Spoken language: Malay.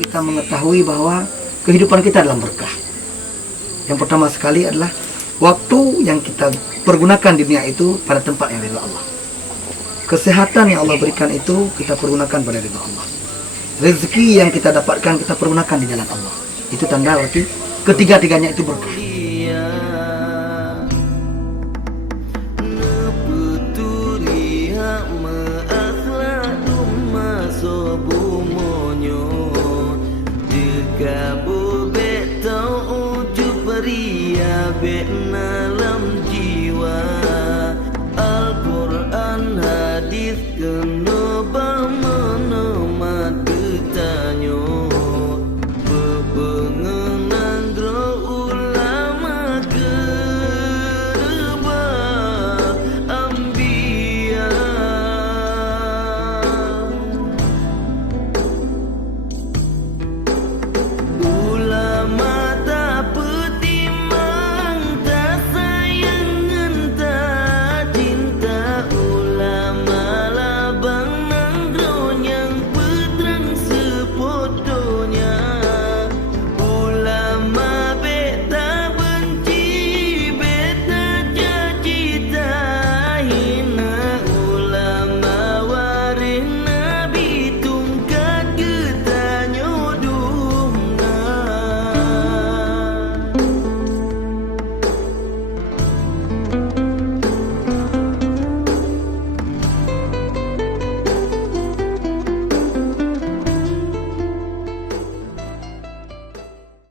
Kita mengetahui bahwa kehidupan kita dalam berkah. Yang pertama sekali adalah waktu yang kita pergunakan di dunia itu pada tempat yang ridha Allah. Kesehatan yang Allah berikan itu kita pergunakan pada ridha Allah. Rezeki yang kita dapatkan kita pergunakan di jalan Allah. Itu tanda berarti ketiga-tiganya itu berkah.